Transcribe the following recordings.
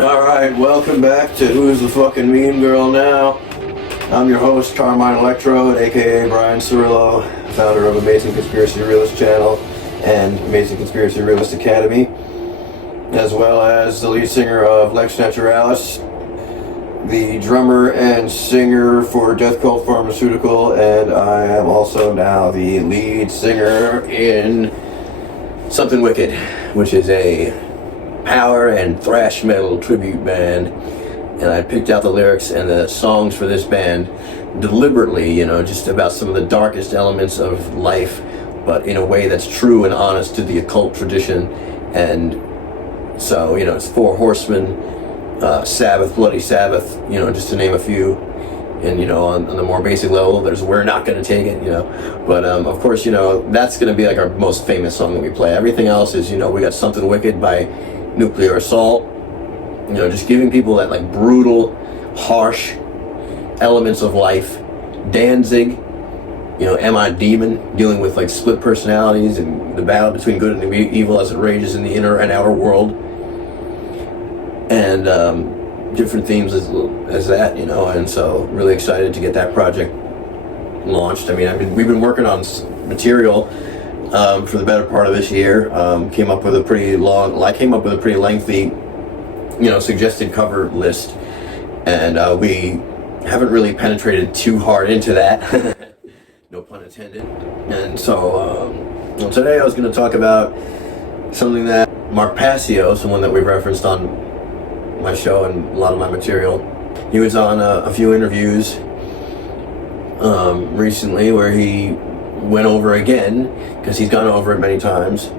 Alright, welcome back to Who's the Fucking Mean Girl Now? I'm your host, Carmine Electrode, aka Brian Cirillo, founder of Amazing Conspiracy Realist Channel and Amazing Conspiracy Realist Academy, as well as the lead singer of Lex Naturalis, the drummer and singer for Death Cult Pharmaceutical, and I am also now the lead singer in Something Wicked, which is a power and thrash metal tribute band. And I picked out the lyrics and the songs for this band deliberately, just about some of the darkest elements of life, but in a way that's true and honest to the occult tradition. And so, it's Four Horsemen, Sabbath, Bloody Sabbath, just to name a few. And, on the more basic level, there's We're Not Gonna Take It, But, of course, that's gonna be like our most famous song that we play. Everything else is, we got Something Wicked by Nuclear Assault, just giving people that like brutal, harsh elements of life. Danzig, Am I Demon, dealing with like split personalities and the battle between good and evil as it rages in the inner and outer world. And different themes as that, and so really excited to get that project launched. We've been working on material for the better part of this year. Came up with a pretty lengthy, suggested cover list, and we haven't really penetrated too hard into that. No pun intended. And so today I was going to talk about something that Mark Passio, someone that we've referenced on my show and a lot of my material, he was on a few interviews recently where he went over again, because he's gone over it many times,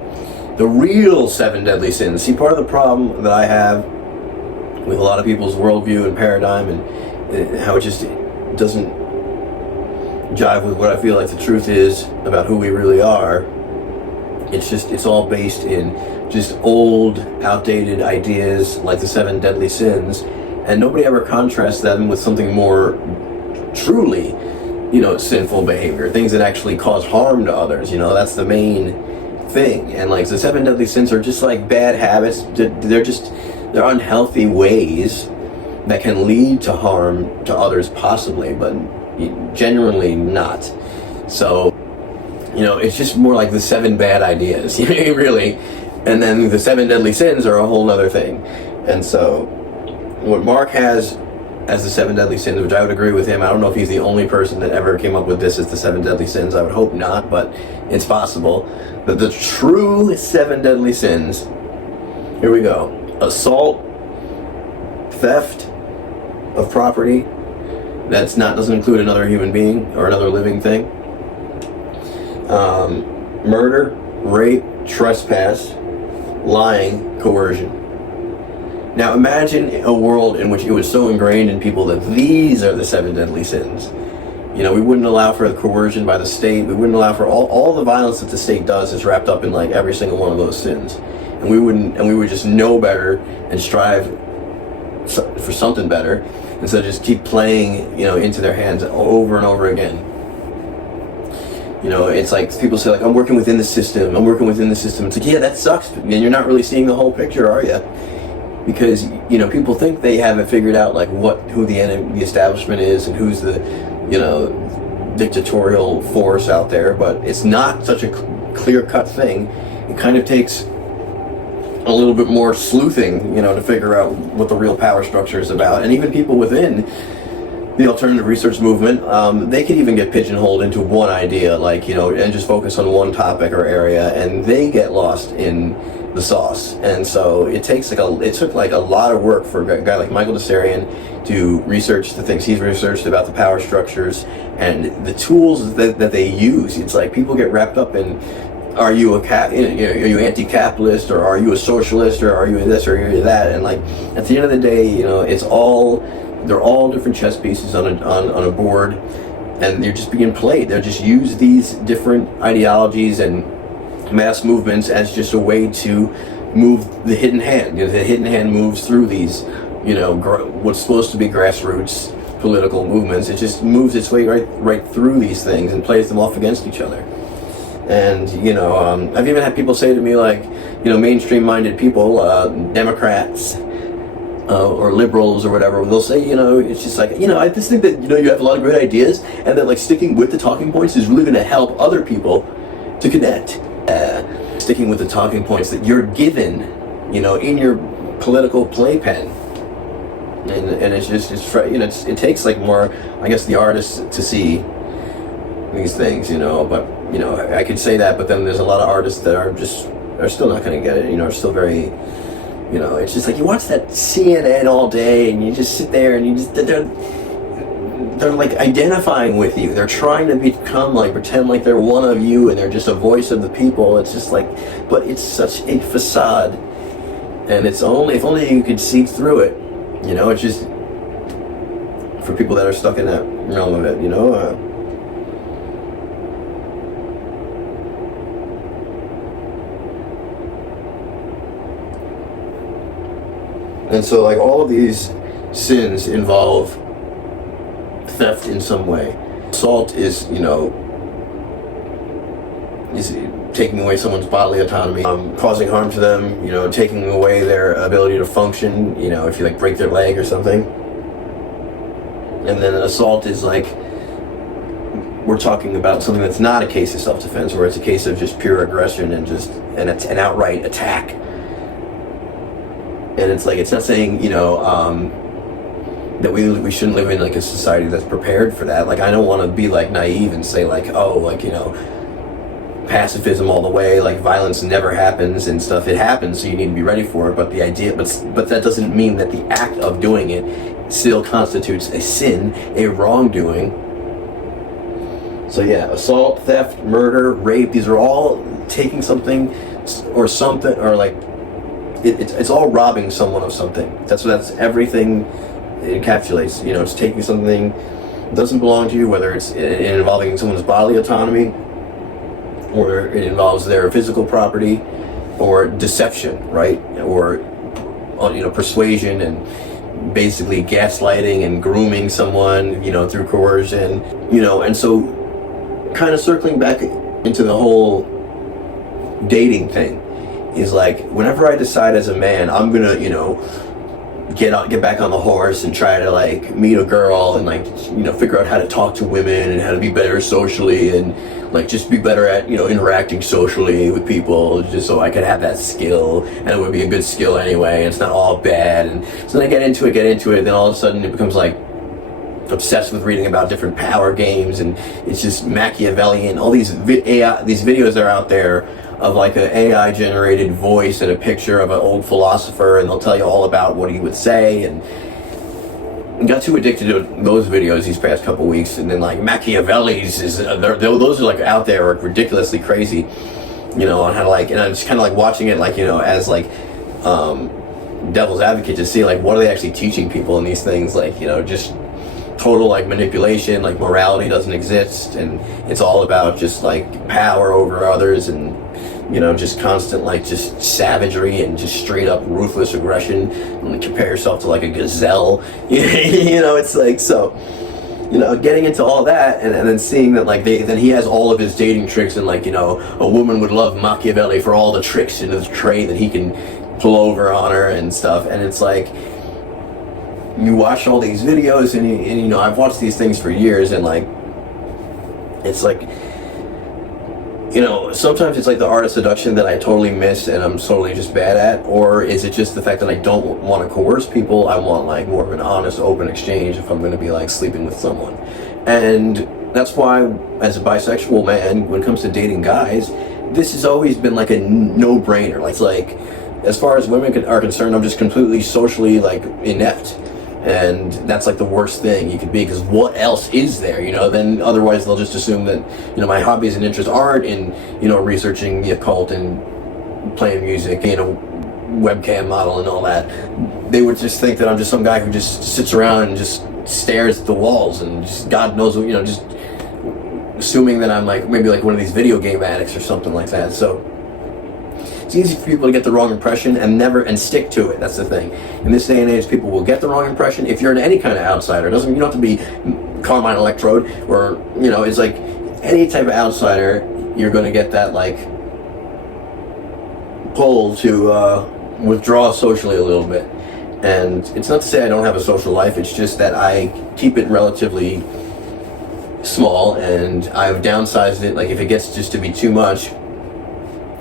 the real 7 deadly sins. See, part of the problem that I have with a lot of people's worldview and paradigm and how it just doesn't jive with what I feel like the truth is about who we really are. It's all based in just old, outdated ideas like the 7 deadly sins, and nobody ever contrasts them with something more truly, sinful behavior, things that actually cause harm to others. That's the main thing. And like the 7 deadly sins are just like bad habits. They're unhealthy ways that can lead to harm to others possibly, but genuinely not. So, it's just more like the 7 bad ideas, really. And then the 7 deadly sins are a whole other thing. And so what Mark has as the 7 deadly sins, which I would agree with him. I don't know if he's the only person that ever came up with this as the 7 deadly sins. I would hope not, but it's possible. But the true 7 deadly sins, here we go. Assault, theft of property, doesn't include another human being or another living thing. Murder, rape, trespass, lying, coercion. Now imagine a world in which it was so ingrained in people that these are the 7 deadly sins. We wouldn't allow for coercion by the state. We wouldn't allow for all the violence that the state does is wrapped up in like every single one of those sins. And we would just know better and strive for something better instead of just keep playing, into their hands over and over again. It's like people say like, I'm working within the system. It's like, yeah, that sucks. And you're not really seeing the whole picture, are you? Because people think they have it figured out, like who the establishment is and who's the dictatorial force out there, but it's not such a clear-cut thing. It kind of takes a little bit more sleuthing, to figure out what the real power structure is about. And even people within the alternative research movement, they could even get pigeonholed into one idea, like, and just focus on one topic or area, and they get lost in the sauce. And so it took a lot of work for a guy like Michael Dessarian to research the things he's researched about the power structures and the tools that they use. It's like people get wrapped up in, are you are you anti-capitalist, or are you a socialist, or are you this or are you that? And like at the end of the day, they're all different chess pieces on a board, and they're just being played. They're just use these different ideologies and mass movements as just a way to move the hidden hand. The hidden hand moves through these, what's supposed to be grassroots political movements. It just moves its way right through these things and plays them off against each other. And I've even had people say to me, like, mainstream-minded people, Democrats, or liberals or whatever, they'll say, it's just like, I just think that, you have a lot of great ideas, and that like sticking with the talking points is really going to help other people to connect. Sticking with the talking points that you're given, in your political playpen. And it's just, it takes like more, I guess, the artists to see these things, but, I could say that, but then there's a lot of artists that are still not going to get it, are still very, it's just like you watch that CNN all day and you just sit there and they're like identifying with you. They're trying to become like, pretend like they're one of you and they're just a voice of the people. It's just like, but it's such a facade. And if only you could see through it, it's just for people that are stuck in that realm of it, And so like all of these sins involve theft in some way. Assault is, is taking away someone's bodily autonomy, causing harm to them, taking away their ability to function, if you like break their leg or something. And then an assault is like, we're talking about something that's not a case of self-defense, where it's a case of just pure aggression and it's an outright attack. And it's like, it's not saying, that we shouldn't live in like a society that's prepared for that. Like, I don't want to be like naive and say like, oh, like, pacifism all the way, like violence never happens and stuff. It happens, so you need to be ready for it. But the idea, but that doesn't mean that the act of doing it still constitutes a sin, a wrongdoing. So yeah, assault, theft, murder, rape, these are all taking something or something, or like, it's all robbing someone of something. That's everything it encapsulates. It's taking something that doesn't belong to you, whether it's involving someone's bodily autonomy, or it involves their physical property, or deception, right? Or persuasion and basically gaslighting and grooming someone, through coercion, and so kind of circling back into the whole dating thing. Is like, whenever I decide as a man, I'm gonna, get back on the horse and try to like meet a girl and like, figure out how to talk to women and how to be better socially and like just be better at, interacting socially with people, just so I could have that skill, and it would be a good skill anyway, and it's not all bad. And so then I get into it, then all of a sudden it becomes like obsessed with reading about different power games, and it's just Machiavellian. All these these videos are out there of like an AI generated voice and a picture of an old philosopher, and they'll tell you all about what he would say, and got too addicted to those videos these past couple weeks. And then like Machiavelli's those are like out there, are ridiculously crazy, on how to like, and I'm just kind of like watching it like, as like devil's advocate, to see like what are they actually teaching people in these things, like, just total like manipulation, like morality doesn't exist, and it's all about just like power over others, and just constant like just savagery and just straight up ruthless aggression, and compare yourself to like a gazelle. It's like, so getting into all that, and then seeing that like then he has all of his dating tricks, and like, a woman would love Machiavelli for all the tricks in his trade that he can pull over on her and stuff. And it's like, you watch all these videos, and I've watched these things for years, and like, it's like, sometimes it's like the art of seduction that I totally miss and I'm totally just bad at, or is it just the fact that I don't want to coerce people? I want like more of an honest, open exchange if I'm going to be like sleeping with someone. And that's why, as a bisexual man, when it comes to dating guys, this has always been like a no-brainer. Like, it's like, as far as women are concerned, I'm just completely socially like inept. And that's like the worst thing you could be, because what else is there, then otherwise they'll just assume that, my hobbies and interests aren't in, researching the occult and playing music, webcam model and all that. They would just think that I'm just some guy who just sits around and just stares at the walls and just God knows what, just assuming that I'm like, maybe like one of these video game addicts or something like that. So it's easy for people to get the wrong impression and stick to it. That's the thing. In this day and age, people will get the wrong impression. If you're any kind of outsider, you don't have to be Carmine Electrode, or, it's like any type of outsider, you're going to get that like pull to withdraw socially a little bit. And it's not to say I don't have a social life, it's just that I keep it relatively small, and I've downsized it. Like, if it gets just to be too much,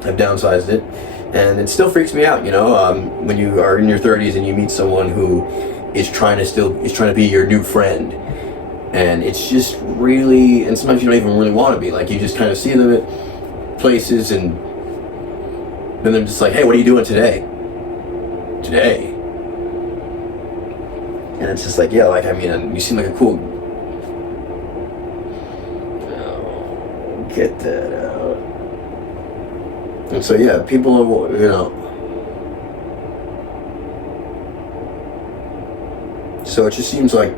I've downsized it. And it still freaks me out, when you are in your 30s and you meet someone who is trying to be your new friend. And it's just really, and sometimes you don't even really want to be. Like, you just kind of see them at places, and then they're just like, hey, what are you doing today? And it's just like, yeah, like, I mean, you seem like a cool... Oh, get that out. And so, yeah, people are, So it just seems like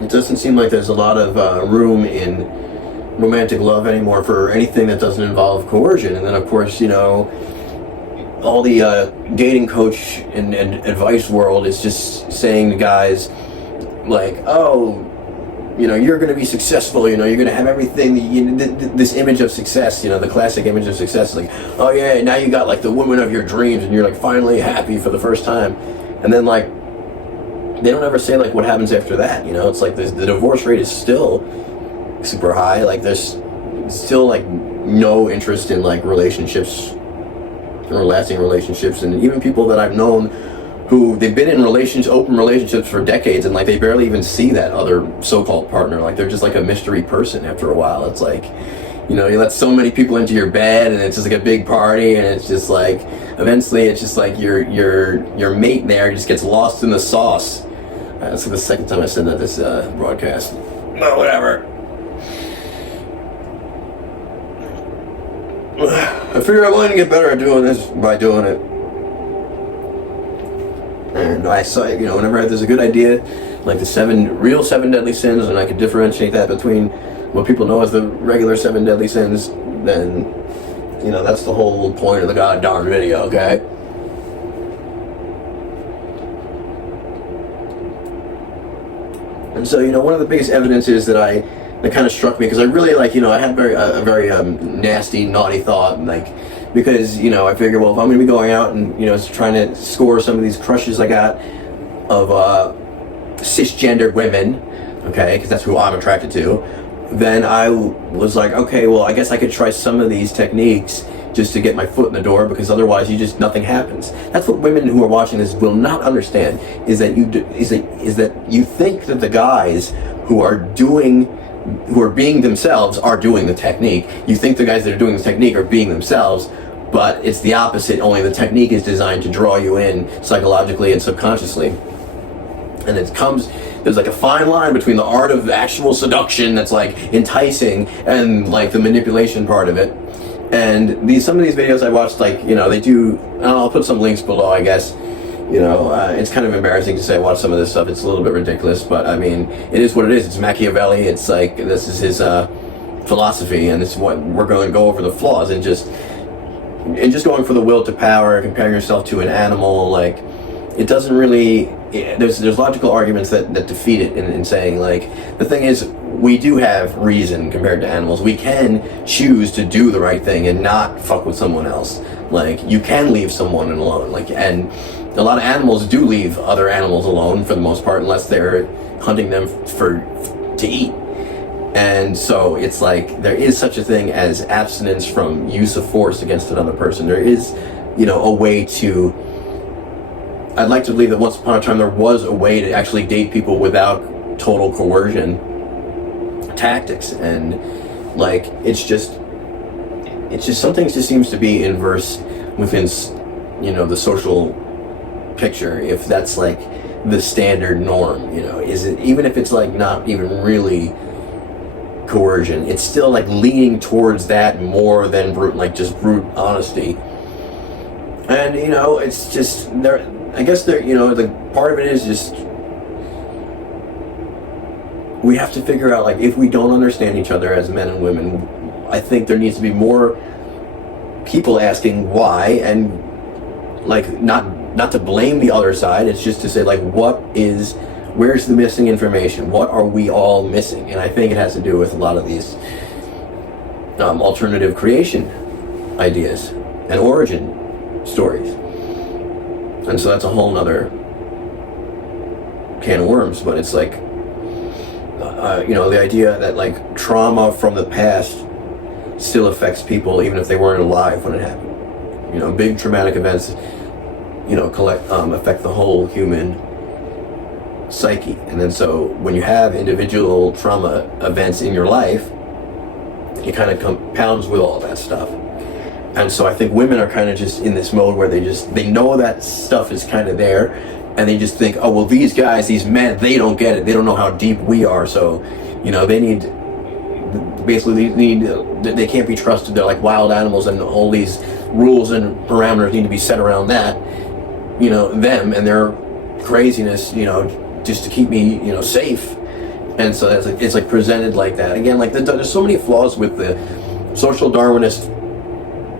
it doesn't seem like there's a lot of room in romantic love anymore for anything that doesn't involve coercion. And then, of course, all the dating coach and advice world is just saying to guys like, oh, you're going to be successful, you're going to have everything, this image of success, the classic image of success, like, oh yeah, now you got like the woman of your dreams, and you're like finally happy for the first time. And then, like, they don't ever say like what happens after that. It's like the divorce rate is still super high. Like, there's still like no interest in like relationships or lasting relationships. And even people that I've known who they've been in open relationships for decades, and like they barely even see that other so-called partner. Like, they're just like a mystery person after a while. It's like, you let so many people into your bed, and it's just like a big party, and it's just like eventually it's just like your mate there just gets lost in the sauce. That's the second time I said that this broadcast. Well, whatever. I figure I'm going to get better at doing this by doing it. And I saw, whenever there's a good idea, like the real seven deadly sins, and I could differentiate that between what people know as the regular 7 deadly sins, then, that's the whole point of the goddamn video, okay? And so, one of the biggest evidences that kind of struck me, because I really I had a very nasty, naughty thought, because, I figure, well, if I'm going to be going out and, trying to score some of these crushes I got of cisgendered women, okay, because that's who I'm attracted to, then I was like, okay, well, I guess I could try some of these techniques just to get my foot in the door, because otherwise nothing happens. That's what women who are watching this will not understand, is that you think that the guys who are being themselves are doing the technique. You think the guys that are doing the technique are being themselves, but it's the opposite, only the technique is designed to draw you in psychologically and subconsciously. And there's like a fine line between the art of actual seduction that's like enticing and like the manipulation part of it. And some of these videos I watched, like, they do, I'll put some links below, I guess. It's kind of embarrassing to say I watch some of this stuff. It's a little bit ridiculous, but I mean, it is what it is. It's Machiavelli. It's like, this is his philosophy, and it's what we're going to go over the flaws, and just going for the will to power, comparing yourself to an animal. Like, it doesn't really, there's logical arguments that defeat it in saying, like, the thing is, we do have reason compared to animals. We can choose to do the right thing and not fuck with someone else. Like, you can leave someone alone. Like, and a lot of animals do leave other animals alone for the most part, unless they're hunting them to eat. And so it's like, there is such a thing as abstinence from use of force against another person. There is, a way to, I'd like to believe that once upon a time there was a way to actually date people without total coercion tactics. And like, it's just some things just seems to be inverse within, the social picture, if that's like the standard norm. Is it, even if it's like not even really coercion, it's still like leaning towards that more than brute honesty. And it's just there, I guess there, the part of it is just, we have to figure out, like, if we don't understand each other as men and women, I think there needs to be more people asking why, and like not to blame the other side. It's just to say, like, where's the missing information? What are we all missing? And I think it has to do with a lot of these alternative creation ideas. and origin stories. And so that's a whole nother can of worms, but it's like, the idea that like trauma from the past still affects people even if they weren't alive when it happened. Big traumatic events, affect the whole human psyche. And then so when you have individual trauma events in your life, it kind of compounds with all that stuff. And so I think women are kind of just in this mode where they know that stuff is kind of there, and they just think, oh, well, these guys, these men, they don't get it. They don't know how deep we are. So, they they can't be trusted. They're like wild animals, and all these rules and parameters need to be set around that, them and their craziness, just to keep me, safe. And so it's like presented like that. Again, like there's so many flaws with the social Darwinist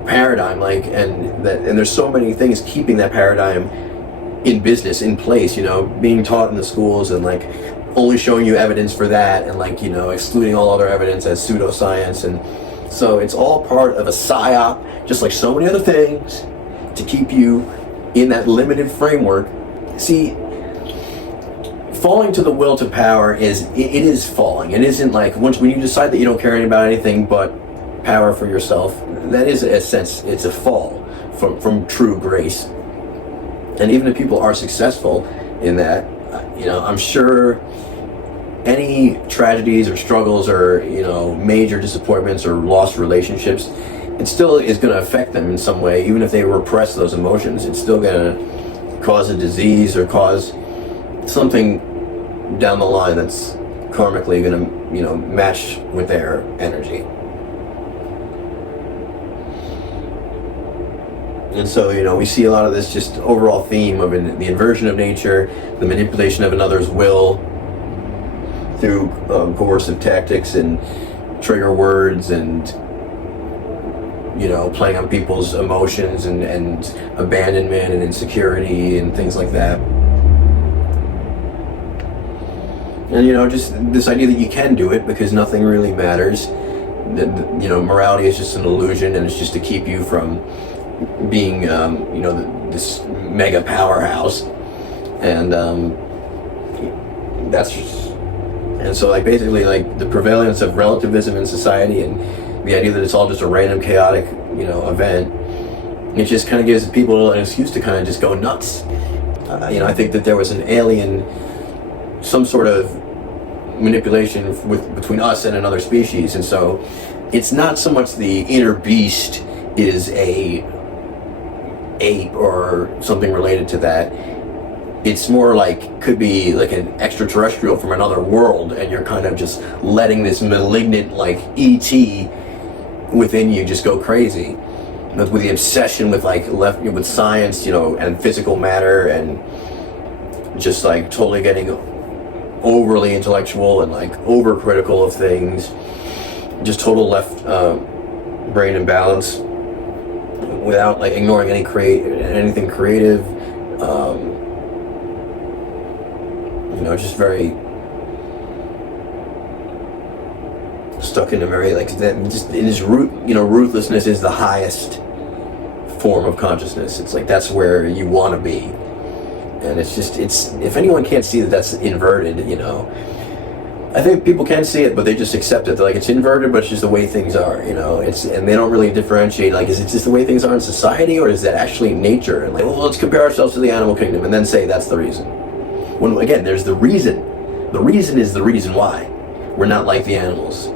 paradigm, and there's so many things keeping that paradigm in business, in place, being taught in the schools, and like only showing you evidence for that, and like, excluding all other evidence as pseudoscience. And so it's all part of a psyop, just like so many other things, to keep you in that limited framework. See, falling to the will to power it is falling. It isn't like when you decide that you don't care about anything but power for yourself. That is, in a sense, it's a fall from true grace. And even if people are successful in that, I'm sure any tragedies or struggles or major disappointments or lost relationships, it still is going to affect them in some way. Even if they repress those emotions, it's still going to cause a disease or cause something down the line that's karmically going to match with their energy. And so we see a lot of this just overall theme of the inversion of nature, the manipulation of another's will through coercive tactics and trigger words, and playing on people's emotions and abandonment and insecurity and things like that. And just this idea that you can do it because nothing really matters. Morality is just an illusion, and it's just to keep you from being this mega powerhouse. And and so like basically like the prevalence of relativism in society, and the idea that it's all just a random chaotic event, it just kind of gives people an excuse to kind of just go nuts. I think that there was an alien, some sort of manipulation between us and another species. And so it's not so much the inner beast is a ape or something related to that. It's more like, could be like an extraterrestrial from another world, and you're kind of just letting this malignant like ET within you just go crazy with the obsession with with science, and physical matter, and just like totally getting overly intellectual and like overcritical of things, just total left brain imbalance, without like ignoring anything creative. Just very stuck in a very like that. Just in his root, ruthlessness is the highest form of consciousness. It's like that's where you want to be, and it's if anyone can't see that that's inverted, I think people can see it, but they just accept it. They're like, it's inverted, but it's just the way things are, and they don't really differentiate, like, is it just the way things are in society, or is that actually nature? And like, well, let's compare ourselves to the animal kingdom, and then say that's the reason. When, again, there's the reason. The reason is the reason why we're not like the animals,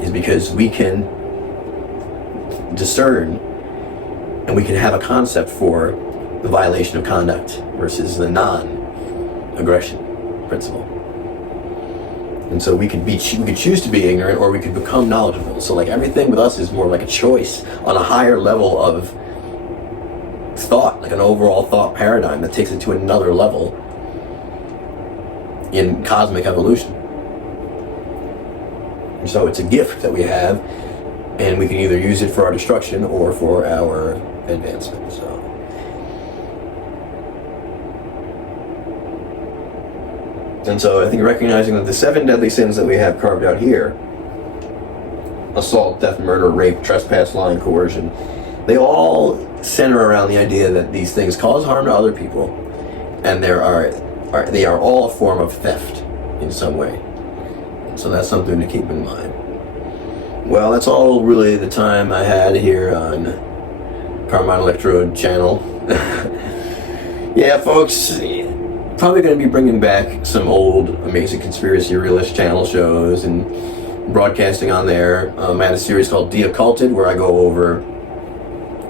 is because we can discern, and we can have a concept for the violation of conduct versus the non-aggression principle. And so we could choose to be ignorant, or we could become knowledgeable. So like everything with us is more like a choice on a higher level of thought, like an overall thought paradigm that takes it to another level in cosmic evolution. And so it's a gift that we have, and we can either use it for our destruction or for our advancement. And so I think recognizing that the 7 deadly sins that we have carved out here, assault, theft, murder, rape, trespass, lying, coercion, they all center around the idea that these things cause harm to other people, and they are all a form of theft in some way. So that's something to keep in mind. Well, that's all really the time I had here on Carmine Electrode channel. Yeah, folks, probably going to be bringing back some old Amazing Conspiracy Realist channel shows and broadcasting on there. I had a series called De-Occulted where I go over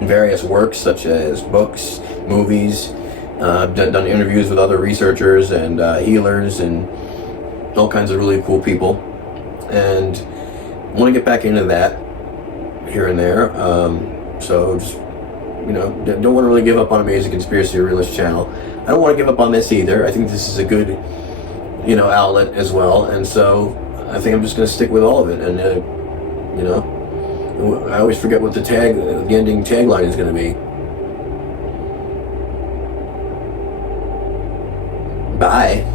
various works such as books, movies. I've done interviews with other researchers and healers and all kinds of really cool people. And I want to get back into that here and there. So just, don't want to really give up on Amazing Conspiracy Realist channel. I don't want to give up on this either. I think this is a good, outlet as well. And so I think I'm just going to stick with all of it. And, I always forget what the ending tagline is going to be. Bye.